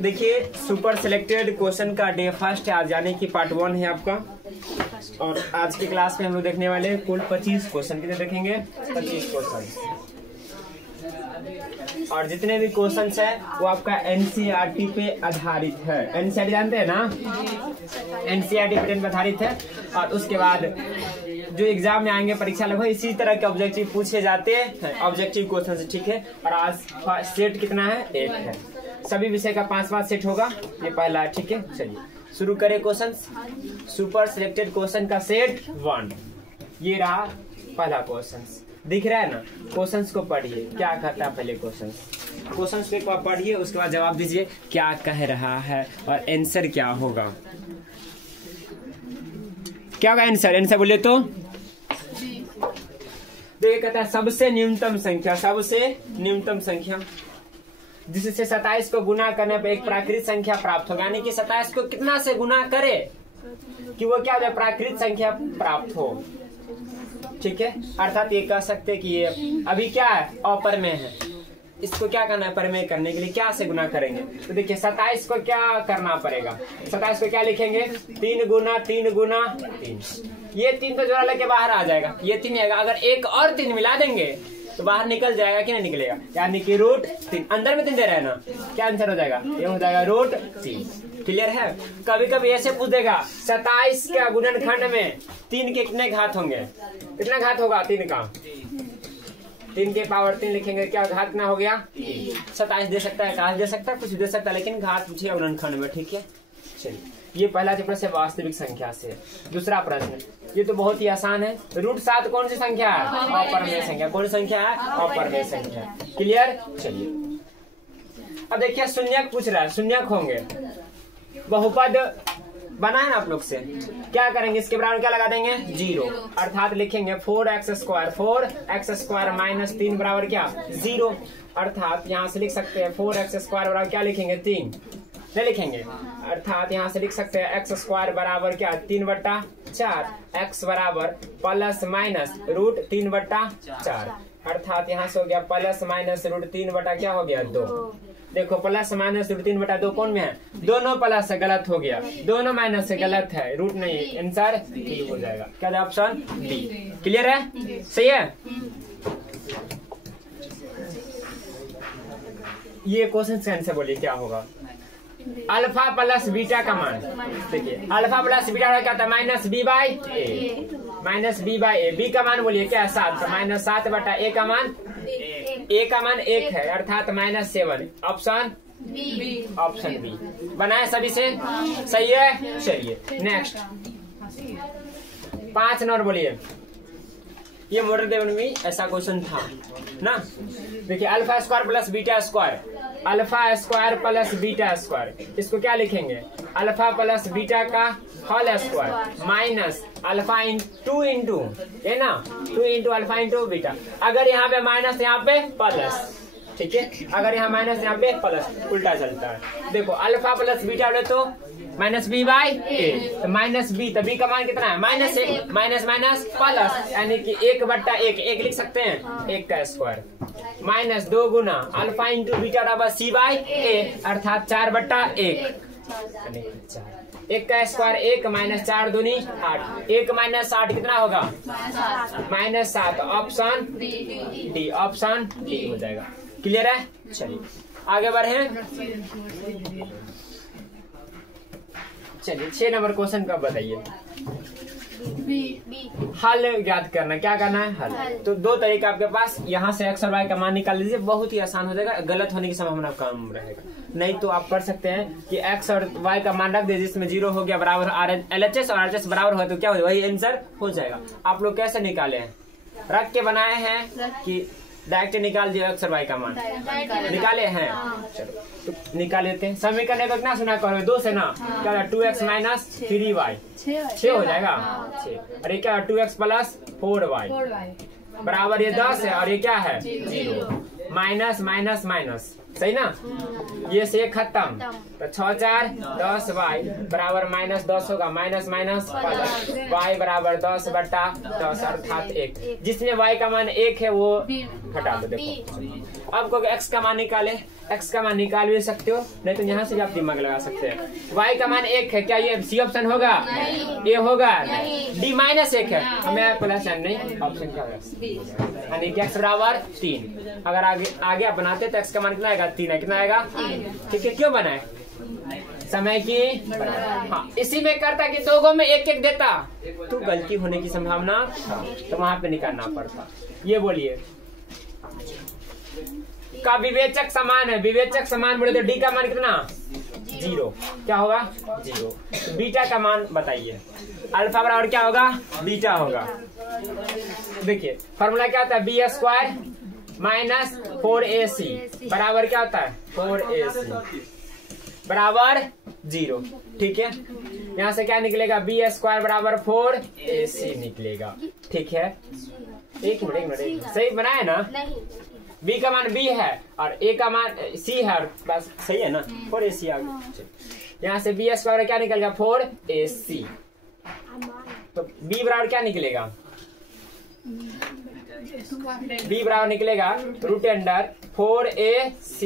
देखिए super selected question का day first है आज, यानी कि पार्ट 1 है आपका। और आज की क्लास में हम लोग देखने वाले हैं कुल 25 क्वेश्चन। कितने देखेंगे? 25 क्वेश्चन। और जितने भी क्वेश्चंस है वो आपका एनसीईआरटी पे आधारित है। एनसीईआरटी जानते हैं ना? एनसीईआरटी पे आधारित है। और उसके बाद जो एग्जाम में आएंगे परीक्षा लगभग इसी तरह के ऑब्जेक्टिव पूछे जाते हैं, ऑब्जेक्टिव क्वेश्चन से, ठीक है। और आज सेट कितना है? 1 है। सभी विषय का 5 सेट होगा, ये पहला है, ठीक है। चलिए शुरू करें क्वेश्चन। सुपर सिलेक्टेड क्वेश्चन का सेट 1, ये रहा पहला क्वेश्चन। दिख रहा है ना? क्वेश्चंस को पढ़िए, क्या कहता है पहले क्वेश्चंस को एक बार पढ़िए, उसके बाद जवाब दीजिए क्या कह रहा है और आंसर क्या होगा। क्या होगा आंसर? आंसर बोले तो देखिए, कहता है सबसे न्यूनतम संख्या जिससे 27 को गुना करने पर एक प्राकृत संख्या प्राप्त होगा। यानी कि 27 को कितना से गुना करे कि वो क्या हो, प्राकृत संख्या प्राप्त हो, ठीक है। अर्थात ये कह सकते कि ये अभी क्या है, अपरमेय है। इसको क्या करना है? परमेय करने के लिए क्या से गुना करेंगे? तो देखिए 27 को क्या करना पड़ेगा? 27 को क्या लिखेंगे? 3 गुना 3 गुना 3। ये 3 तो जोड़ा लेके बाहर आ जाएगा, ये 3 आएगा। अगर एक और 3 मिला देंगे तो बाहर निकल जाएगा कि नहीं निकलेगा? यानी कि √3 अंदर में 3 दे रहे हैं ना, क्या आंसर हो जाएगा? ये हो जाएगा √3। क्लियर है? कभी कभी ऐसे पूछ देगा 27 का गुणनखंड में 3 के कितने घात होंगे? कितना घात होगा 3 का? 3 के पावर 3 लिखेंगे, क्या घात कितना हो गया? 27 दे सकता है, कहा दे सकता है, कुछ दे सकता है, लेकिन घात पूछिए गुणनखंड में, ठीक है। चलिए ये पहला प्रश्न है वास्तविक संख्या से। दूसरा प्रश्न, ये तो बहुत ही आसान है। √7 कौन सी संख्या है? अपरमेय संख्या। कौन सी संख्या है? अपरमेय संख्या। क्लियर? चलिए अब देखिए शून्यक पूछ रहा है, शून्यक होंगे, बहुपद बना है ना आप लोग से, क्या करेंगे? इसके बराबर क्या लगा देंगे? 0। अर्थात लिखेंगे 4x² माइनस 3 बराबर क्या? 0। अर्थात यहाँ से लिख सकते हैं 4x² बराबर क्या लिखेंगे? 3 नहीं लिखेंगे। अर्थात यहाँ से लिख सकते हैं x² बराबर क्या? 3/4। x बराबर प्लस माइनस √3/4। अर्थात यहाँ से हो गया प्लस माइनस √3 क्या हो गया? 2। देखो प्लस माइनस √3/2 कौन में है? दोनों प्लस से गलत हो गया, दोनों माइनस से गलत है, रूट नहीं, आंसर बी हो जाएगा। क्या है? Option B. क्लियर है? सही है। ये क्वेश्चन से आंसर बोलिए क्या होगा? अल्फा प्लस बीटा का मान, देखिए अल्फा प्लस बीटा क्या होता है? -b/a। -b/a। बी का मान बोलिए क्या है? 7। -7/a का मान, a का मान 1 है, अर्थात -7। Option B. ऑप्शन बी बनाए सभी से, सही है। चलिए नेक्स्ट 5 नंबर बोलिए। ये मॉडल पेपर में ऐसा क्वेश्चन था ना। देखिए α² प्लस β², α² प्लस β², इसको क्या लिखेंगे? अल्फा प्लस बीटा का whole square minus alpha into है ना, 2 इंटू अल्फा इंटू बीटा। अगर यहाँ पे माइनस यहाँ पे प्लस, ठीक है। अगर यहाँ माइनस यहाँ पे प्लस, उल्टा चलता है। देखो अल्फा प्लस बीटा बोले तो -b/a, तो -b, तो b का मान कितना है? -1, माइनस माइनस प्लस, यानी कि 1/1 लिख सकते हैं, 1 का स्क्वायर माइनस 2 गुना अल्फा इंटू बीटा बराबर c/a, अर्थात 4/1। 1 का स्क्वायर 1 माइनस 4 दूनी 8, 1 माइनस 8 कितना होगा? -7। ऑप्शन डी, ऑप्शन डी हो जाएगा। क्लियर है? चलिए आगे बढ़े। चलिए 6 नंबर क्वेश्चन का बताइए। हल याद करना, क्या करना है? हल। तो 2 तरीका आपके पास, यहाँ से x और y का मान निकाल लीजिए, बहुत ही आसान हो जाएगा। गलत होने की संभावना कम रहेगा। नहीं तो आप कर सकते हैं कि x और y का मान रख दे, जिसमें 0 हो गया बराबर LHS और RHS बराबर हो, तो क्या हो, वही आंसर हो जाएगा। आप लोग कैसे निकाले हैं? रख के बनाए हैं कि डायरेक्ट निकाल दिया x और y का मान? निकाले हैं। चलो तो निकाल लेते हैं। समीकरण को कितना सुना करोगे? 2 से ना, क्या 2x माइनस 3y 6 हो जाएगा, 6। और ये क्या 2x प्लस 4y बराबर ये 10 है, और ये क्या है? 0। माइनस माइनस माइनस सही ना, ये से खत्म। तो 6 4 10 y बराबर -10 होगा, माइनस माइनस प्लस y बराबर 10/10 अर्थात 1। जिसमें y का मान 1 है वो हटा दो। देखो अब को x का मान निकाले, x का मान निकाल भी सकते हो, नहीं तो यहाँ से भी आप दिमाग लगा सकते हैं। y का मान 1 है, क्या ये सी ऑप्शन होगा? ए होगा। d -1 है, हमें प्लस नहीं, ऑप्शन क्या होगा? यानी कि x बराबर 3। अगर आगे आप बनाते तो x का मान कितना आएगा? 3 है। कितना आएगा? ठीक है। क्यों बनाए? समय की। हाँ, इसी में करता कि 2 गो में 1-1 देता तो गलती होने की संभावना तो वहां पे निकालना पड़ता। ये बोलिए का विवेचक समान है, विवेचक समान बोले तो डी का मान कितना? 0। क्या होगा? 0। बीटा का मान बताइए। अल्फा बराबर क्या होगा? बीटा होगा। देखिए फॉर्मूला क्या होता है? b² - 4ac बराबर क्या होता है? 4ac बराबर 0। ठीक है, यहाँ से क्या निकलेगा? b² बराबर 4ac निकलेगा। ठीक है, एक मिनट सही बनाए ना? b का मान b है और a का मान c है, बस सही है ना? 4ac आ गया। यहाँ से b² क्या निकलेगा? 4ac। तो b बराबर क्या निकलेगा? b बराबर निकलेगा √4ac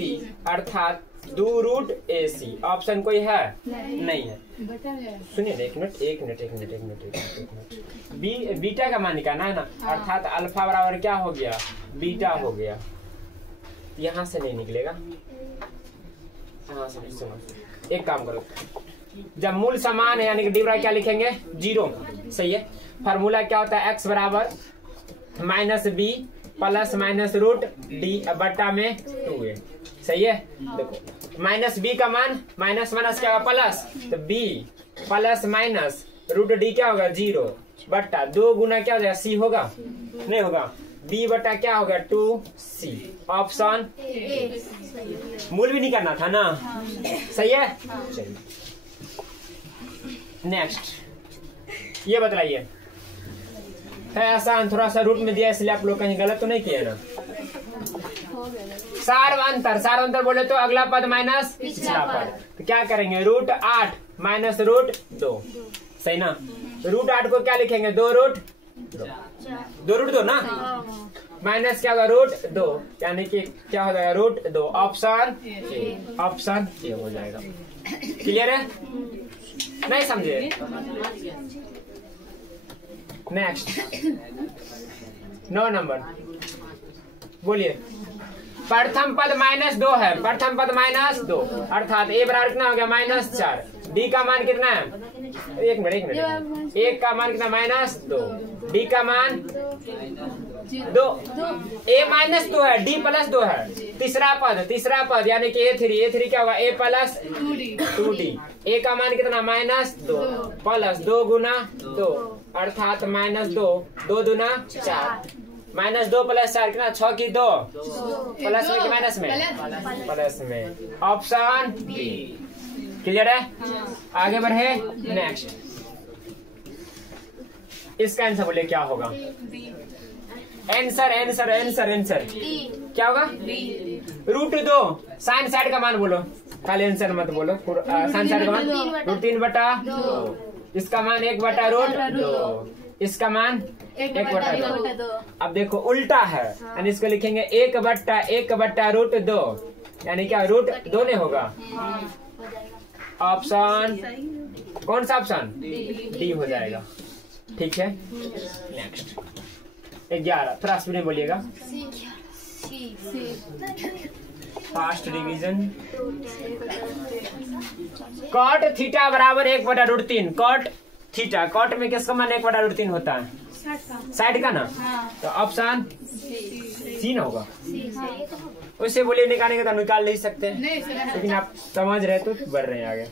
अर्थात 2√ac। ऑप्शन कोई है? नहीं है। सुनिए एक मिनट। बीटा का मान निकालना है ना, अर्थात अल्फा बराबर क्या हो गया? बीटा हो गया। यहाँ से नहीं निकलेगा, यहाँ से नहीं। एक काम करो, जब मूल समान है यानी कि डी बराबर क्या लिखेंगे? 0। सही है। फार्मूला क्या होता है? x बराबर -b प्लस -√d बट्टा में 2a। सही है। देखो -b का मान माइनस क्या होगा? प्लस, तो b प्लस माइनस √d क्या होगा? 0 बट्टा 2 गुना क्या हो जाएगा? c होगा? नहीं होगा। b बट्टा क्या होगा? 2c। ऑप्शन मूल भी नहीं करना था ना? सही है। चलिए नेक्स्ट ये बतलाइए। है आसान, थोड़ा सा रूट में दिया इसलिए आप लोग कहीं गलत तो नहीं किए ना? सार बोले तो अगला पद माइनस पिछला पद, तो क्या करेंगे? √8 माइनस √2। सही ना? √8 को क्या लिखेंगे? 2√2 ना, माइनस क्या होगा? √2 यानी कि क्या हो जाएगा? √2। ऑप्शन ए हो जाएगा। क्लियर है? नहीं समझे? नेक्स्ट 9 नंबर बोलिए। प्रथम पद -2 है, प्रथम पद -2 अर्थात a बराबर कितना हो गया? -4। d का मान कितना है? एक मिनट। a का मान कितना? -2। d का मान 2। a -2 है, d +2 है। तीसरा पद यानी कि a3 क्या होगा? a + 2d। a का मान कितना? -2 प्लस 2 गुना 2 अर्थात -2, 2 दूना 4, -2 + 4 कितना? 6 की 2 प्लस में कि माइनस में? प्लस में। Option B. क्लियर है? आगे बढ़े। नेक्स्ट इसका आंसर बोले क्या होगा? आंसर क्या होगा? √2। साइन साइड का मान बोलो, खाली आंसर मत बोलो। साइन साइड का मान √3/2। इसका मान 1/√2। इसका मान 1/2। अब देखो उल्टा है, यानी इसको लिखेंगे 1/1/√2 यानी क्या? √2 नहीं होगा। ऑप्शन कौन सा? ऑप्शन डी हो जाएगा। ठीक है। नेक्स्ट 11 थोड़ा स्पीड में बोलिएगा। Fast division. कॉट थीटा बराबर 1/√3। कॉट थीटा, कॉट में किसका मान 1/√3 होता है? साइड का ना, तो ऑप्शन सी ना होगा। उससे बोलिए निकालने का तो निकाल नहीं सकते, लेकिन आप समझ रहे तो बढ़ रहे हैं आगे।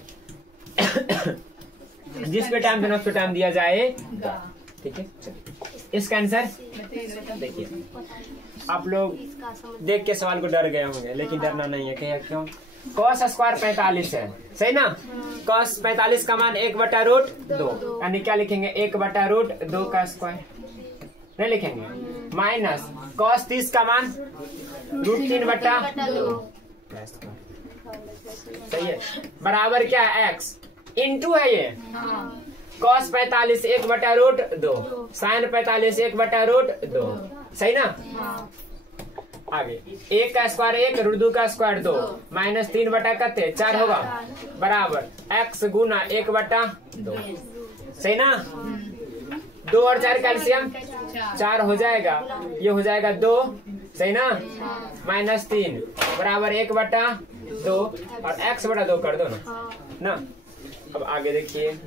जिस पे टाइम देना उस पे टाइम दिया जाए। ठीक है, चलिए इसका आंसर देखिए। आप लोग देख के सवाल को डर गए होंगे, लेकिन डरना नहीं है। क्या? क्यों? cos² 45 है, सही ना? cos 45 का मान 1/√2 यानी क्या लिखेंगे? 1/√2 का स्क्वायर नहीं लिखेंगे। माइनस cos 30 का मान √3/2 सही है, बराबर क्या है x इंटू है ये cos 45 1/√2 sin 45 1/√2 सही ना। आगे 1 का स्क्वायर 1 √2 का स्क्वायर 2 माइनस 3/4 होगा बराबर x गुना 1/2 सही ना। 2 और 4 कैल्शियम 4 हो जाएगा, ये हो जाएगा 2 सही ना, माइनस 3 बराबर 1/2 और x/2 कर दो ना। अब आगे देखिए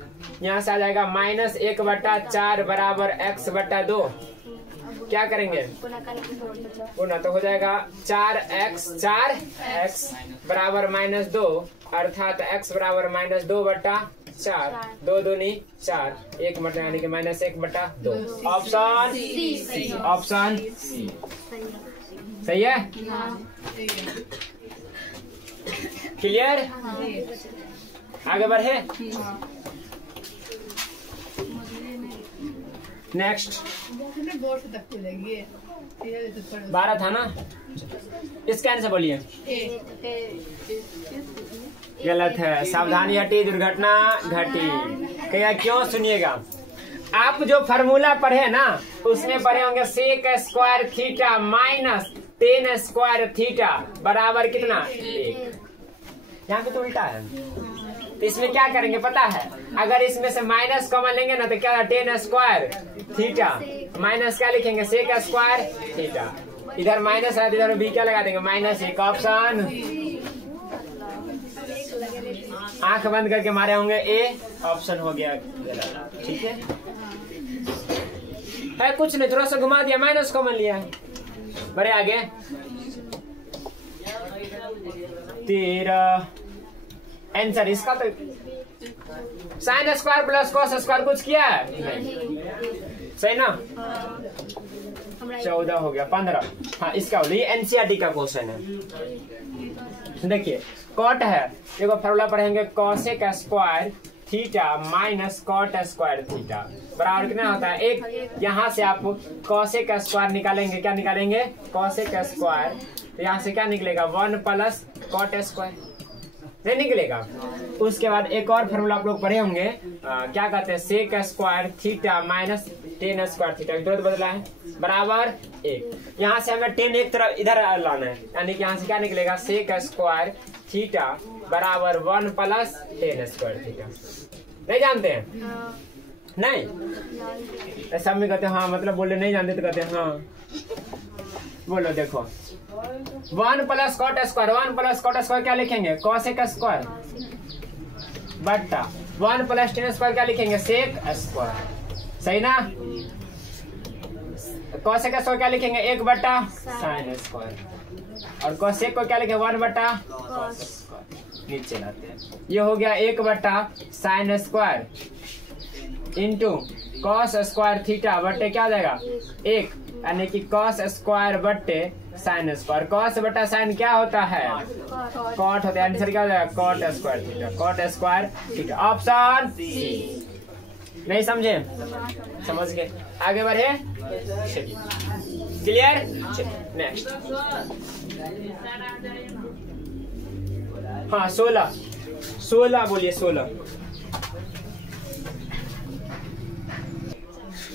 यहाँ से आ जाएगा माइनस 1/4 बराबर x/2, क्या करेंगे गुना तो हो जाएगा 4x बराबर -2 अर्थात x बराबर -2/4 2 दूनी 4 1 बटा यानी कि -1/2 ऑप्शन सी, ऑप्शन सी सही है। क्लियर, आगे बढ़े। नेक्स्ट 12 था ना, इसका आंसर बोलिए। गलत है, सावधानी हटी दुर्घटना घटी। क्या क्यों, सुनिएगा। आप जो फार्मूला पढ़े ना उसमें पढ़े होंगे sec square theta minus tan square theta बराबर कितना 1। यहाँ पे तो उल्टा है, तो इसमें क्या करेंगे पता है, अगर इसमें से माइनस कॉमन लेंगे ना तो क्या टेन स्क्वायर थीटा माइनस क्या लिखेंगे सेक स्क्वायर थीटा, इधर माइनस है इधर भी क्या लगा देंगे -1 ऑप्शन। आंख बंद करके मारे होंगे ए, ऑप्शन हो गया ठीक है कुछ नहीं, थोड़ा सा घुमा दिया माइनस कॉमन लिया है। बड़े आगे 13 आंसर इसका तो sine square plus cos square कुछ किया है नहीं, सही ना। 14 हो गया 15। हाँ इसका बोलिए एनसीईआरटी का क्वेश्चन है। देखिए कॉट है, देखो फॉर्मूला पढ़ेंगे cosec square theta minus cot square theta बराबर कितना होता है 1। यहाँ से आप कॉसेक स्क्वायर निकालेंगे, क्या निकालेंगे कॉसेक स्क्वायर, तो यहाँ से क्या निकलेगा 1 प्लस कॉट स्क्वायर नहीं निकलेगा। उसके बाद एक और फॉर्मूला आप लोग पढ़े होंगे क्या कहते हैं sec square theta minus tan square theta तुरंत बदला है बराबर 1। यहाँ से हमें 10 एक तरफ इधर लाना है, यानी कि यहाँ से क्या निकलेगा सेक स्क्वायर थीटा बराबर 1 प्लस टेन स्क्वायर थीटा। नहीं जानते हैं नहीं, ऐसा में कहते हैं हाँ, मतलब बोले नहीं जानते तो कहते हैं हाँ। बोलो देखो 1 plus cot square 1 plus cot square क्या लिखेंगे कॉसेक स्क्वायर बट्टा 1 प्लस टेन स्क्वायर क्या लिखेंगे सेक स्क्वायर, सही ना। कॉसेक स्क्वायर क्या लिखेंगे 1 बट्टा साइन स्क्वायर और कॉसेक को क्या लिखेंगे 1 बट्टा कॉस स्क्वायर। नीचे लाते हैं, ये हो गया 1 बट्टा sine square into cos square theta बट्टे क्या हो जाएगा 1, यानी कि कॉस स्क्वायर बट्टे साइन स्क्वायर। कॉस बटा साइन क्या होता है कॉट होता है, आंसर क्या हो जाएगा cot square theta, cot square theta option C. नहीं समझे, समझ गए, आगे बढ़े क्लियर। नेक्स्ट हाँ 16 बोलिए 16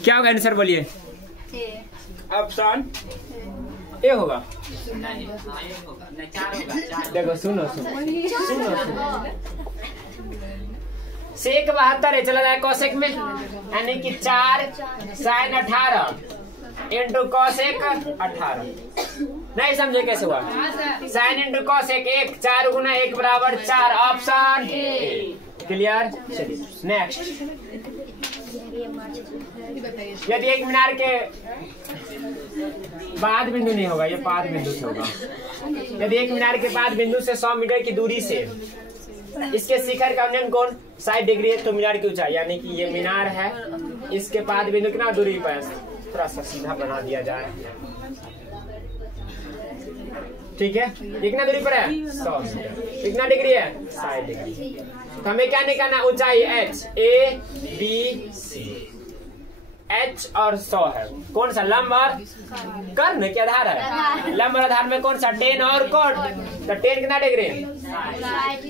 क्या होगा आंसर बोलिए। ऑप्शन ए होगा। देखो सुनो सेक 72 है चला जाए कॉसेक में, यानी कि 4 साइन 18 इंटू कॉसेक 18। नहीं समझे कैसे हुआ, साइन इंटू कॉसेक 1 4 गुना 1 बराबर 4 ऑप्शन क्लियर। चलिए नेक्स्ट, यदि एक मीनार के बाद बिंदु नहीं होगा, ये पाद बिंदु से होगा। यदि एक मीनार के बाद बिंदु से 100 मीटर की दूरी से इसके शिखर का उन्नयन कोण 60 डिग्री है तो मीनार की ऊंचाई, यानी कि ये मीनार है, इसके पाद बिंदु कितना दूरी पर, थोड़ा सा सीधा बना दिया जाए, ठीक है। कितना दूरी पर है 100 मीटर, कितना डिग्री है 60 डिग्री। तो हमें क्या निकालना ऊंचाई h, A B C। H और 100 है। कौन सा? लंब और कर्ण के आधार है। लंब और आधार में कौन सा? tan और cot। तो tan कितना डिग्री?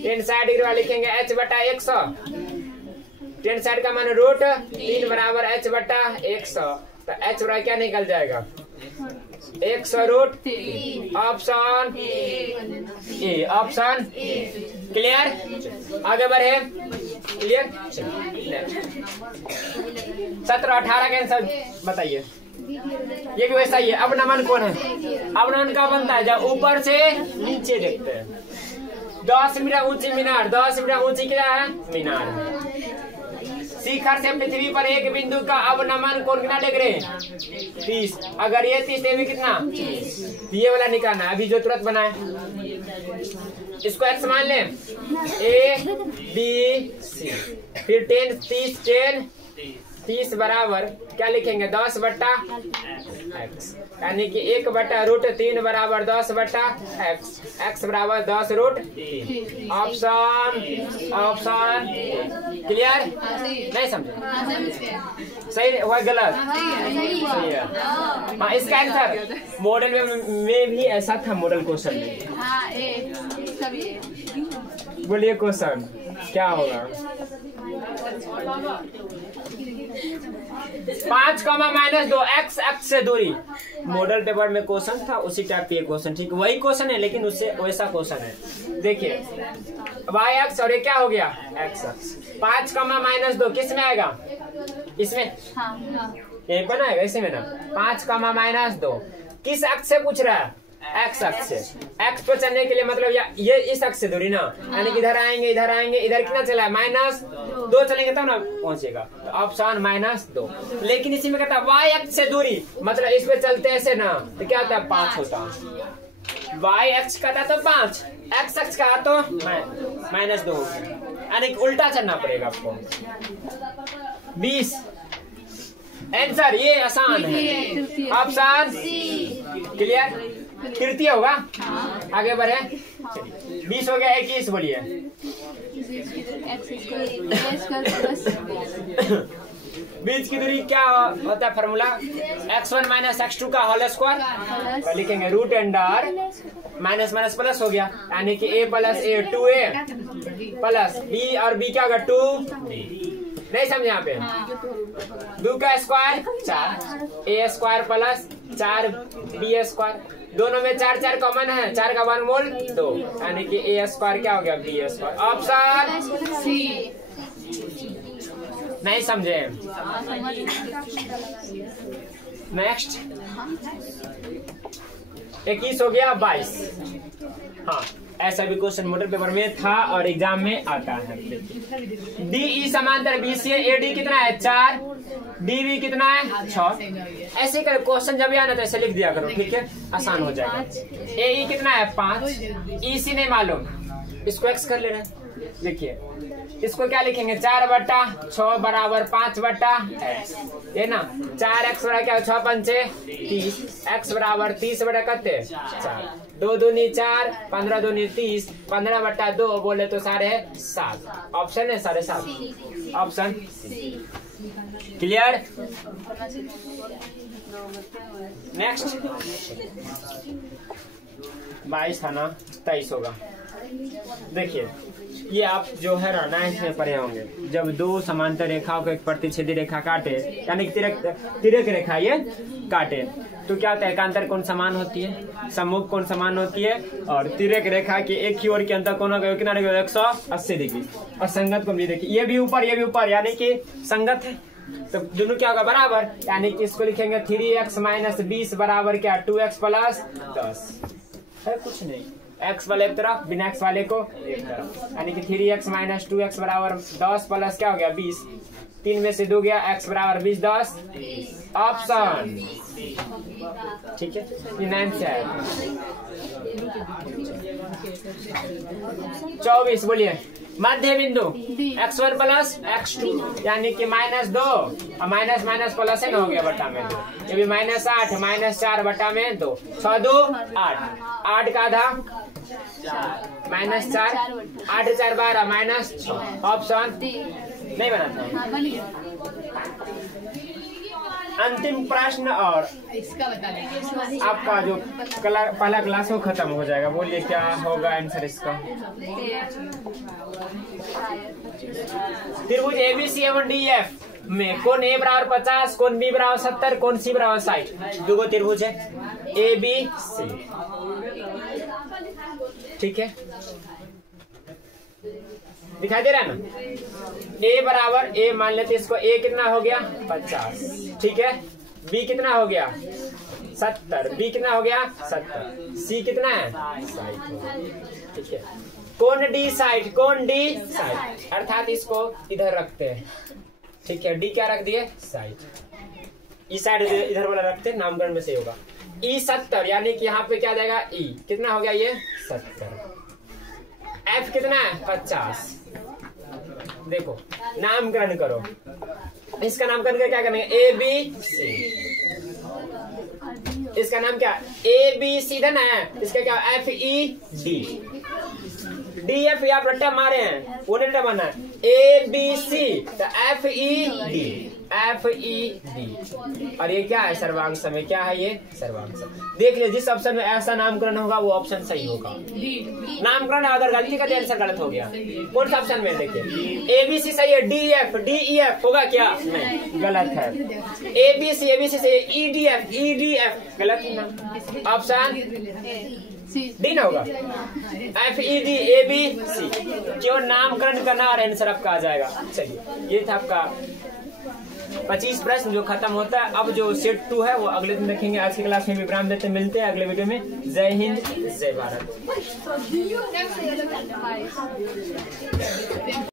tan 60 डिग्री वाला लिखेंगे H बटा 100। tan 60 का मान √3 बराबर H बटा 100। तो H बराबर क्या निकल जाएगा? 100√3। Option A. Option clear? आगे बढ़े। क्लियर? 17-18 का आंसर बताइए। ये भी वैसा ही है। अवनमन कौन है? अवनमन का बनता है जब ऊपर से नीचे देखते हैं। 10 मीटर ऊंची मीनार। 10 मीटर ऊंची क्या है? मीनार। शिखर से पृथ्वी पर एक बिंदु का अवनमन कोण कितना डिग्री? 30। अगर ये 30 है कितना? ये वाला निकालना अभी जो तुरंत बनाए। इसको x मान ले। A B C। फिर 30 बराबर क्या लिखेंगे? 10 बट्टा x, यानी कि 1 बट्टा √3 बराबर 10 बट्टा x बराबर 10√3। Option clear? नहीं समझे? सही हुआ गलत? सही है। हाँ, इसका आंसर मॉडल में भी ऐसा था। मॉडल क्वेश्चन में बोलिए क्वेश्चन क्या होगा? 5,-2 x अक्ष से दूरी। मॉडल पेपर में क्वेश्चन था उसी टाइप के क्वेश्चन। ठीक वही क्वेश्चन है लेकिन उससे वैसा क्वेश्चन है। देखिए y अक्ष और ये क्या हो गया? x अक्ष। 5,-2 किस में आएगा? इसमें यही पर आएगा इसी में ना। 5,-2 किस अक्ष से पूछ रहा है? x अक्ष से। x पर चलने के लिए मतलब ये इस अक्ष से दूरी ना, यानी कि इधर आएंगे इधर कितना चला है? -2 चलेंगे तब ना पहुंचेगा। तो ऑप्शन -2। लेकिन इसी में कहता है y अक्ष से दूरी, मतलब इस पे चलते ऐसे ना तो क्या होता है? 5 होता। y अक्ष का था तो 5, x अक्ष का तो -2 हो गया, यानी उल्टा चलना पड़ेगा आपको। 20 आंसर ये आसान है। Option clear? तृतीय होगा। आगे बढ़े। 20 हो गया। 21 बोलिए। 20 की दूरी क्या होता है? फॉर्मूला x1 - x2 का होल स्क्वायर लिखेंगे। रूट अंडर माइनस प्लस हो गया, यानी कि a + a 2a plus b और b क्या होगा? 2 नहीं समझे यहाँ पे? 2 का square 4 a square plus 4b²। दोनों में 4 कॉमन है। 4 का 1 मोल 2, यानी कि a स्क्वायर क्या हो गया? b²। Option C. नहीं समझे? नेक्स्ट 21 हो गया। 22। हाँ, ऐसा भी क्वेश्चन मॉडल पेपर में था और एग्जाम में आता है। DE समांतर BC AD कितना है? 4। DB कितना है? 6। ऐसे कर क्वेश्चन जब आना तो ऐसे लिख दिया करो, ठीक है? आसान हो जाएगा। AE कितना है? 5। EC नहीं मालूम, इसको x कर ले रहे हैं। देखिए इसको क्या लिखेंगे? 4/6 बराबर 5/x। ये ना 4x बराबर क्या? 6 पंचे 30। x बराबर 30 बटा कते? 4। 2 दूनी 4, 15 दूनी 30, 15/2 बोले तो 7.5। ऑप्शन है 7.5। Option clear? नेक्स्ट 22 था ना, 23 होगा। देखिए ये आप जो है ना 9th में पढ़े होंगे, जब 2 समांतर रेखाओं को एक प्रतिच्छेदी रेखा काटे, यानी कि तिरक रेखा ये काटे तो क्या होता है? एकांतर कोण समान होती है, सम्मुख कोण समान होती है, और तिरक रेखा के एक ही ओर के अंतर कोणों का कितना 180 डिग्री। और संगत कोण भी देखिए, ये भी ऊपर यानी कि संगत है, तो दोनों क्या होगा? बराबर। यानी कि इसको लिखेंगे 3x - 20 बराबर क्या? 2x + 10 है। कुछ नहीं, x वाले एक तरफ, बिना x वाले को एक तरफ, यानी कि 3x - 2x बराबर 10 प्लस क्या हो गया? 20। 3 में से 2 गया, x बराबर 20 10। ऑप्शन ठीक है, ये 9 से है। 24 बोलिए। मध्य बिंदु x1 + x2, यानी कि -2 और माइनस प्लस है ना, हो गया बटा में 2। ये भी -8 -4 बटा में 2। 6 2 8, 8 का आधा -4, 8 4 12 -6। ऑप्शन नहीं बनाता। अंतिम प्रश्न और आपका जो पहला क्लास वो खत्म हो जाएगा। बोलिए क्या होगा आंसर इसका। त्रिभुज ABCD/EF में कौन A बराबर 50, कौन B बराबर 70, कौन C बराबर 60। दो तेरभुज है ABC, ठीक है, दिखाई दे रहा है ना। A बराबर A मान लेते इसको, A कितना हो गया 50, ठीक है। B कितना हो गया 70, B कितना हो गया 70, C कितना है 60, ठीक है। कौन D 60, कौन D 60, अर्थात इसको इधर रखते हैं, ठीक है। D क्या रख दिए 60, E साइड इधर वाला रखते हैं, नामकरण में से होगा। E 70 यानी कि यहाँ पे क्या जाएगा E कितना हो गया ये 70, F कितना है 50। देखो नामकरण करो, इसका नामकरण करके क्या करेंगे ABC, इसका नाम क्या ABC था ना, इसका क्या FED, DF आप रट्टा मारे हैं, वो नहीं रट्टा मारना है। ABC तो FED, और ये क्या है सर्वांग समय, क्या है ये सर्वांग समय। देख लीजिए जिस ऑप्शन में ऐसा नामकरण होगा वो ऑप्शन सही होगा। नामकरण अगर गलती का आंसर गलत हो गया, कौन सा ऑप्शन में देखिए ABC सही है, DEF होगा क्या, नहीं गलत है। ABC सही है, EDF गलत है ना, ऑप्शन डी ना होगा। FED ABC क्यों नामकरण करना और आंसर आपका आ जाएगा। चलिए ये था आपका 25 प्रश्न जो खत्म होता है। अब जो सेट 2 है वो अगले दिन देखेंगे। आज की क्लास में विश्राम देते मिलते हैं अगले वीडियो में। जय हिंद जय भारत।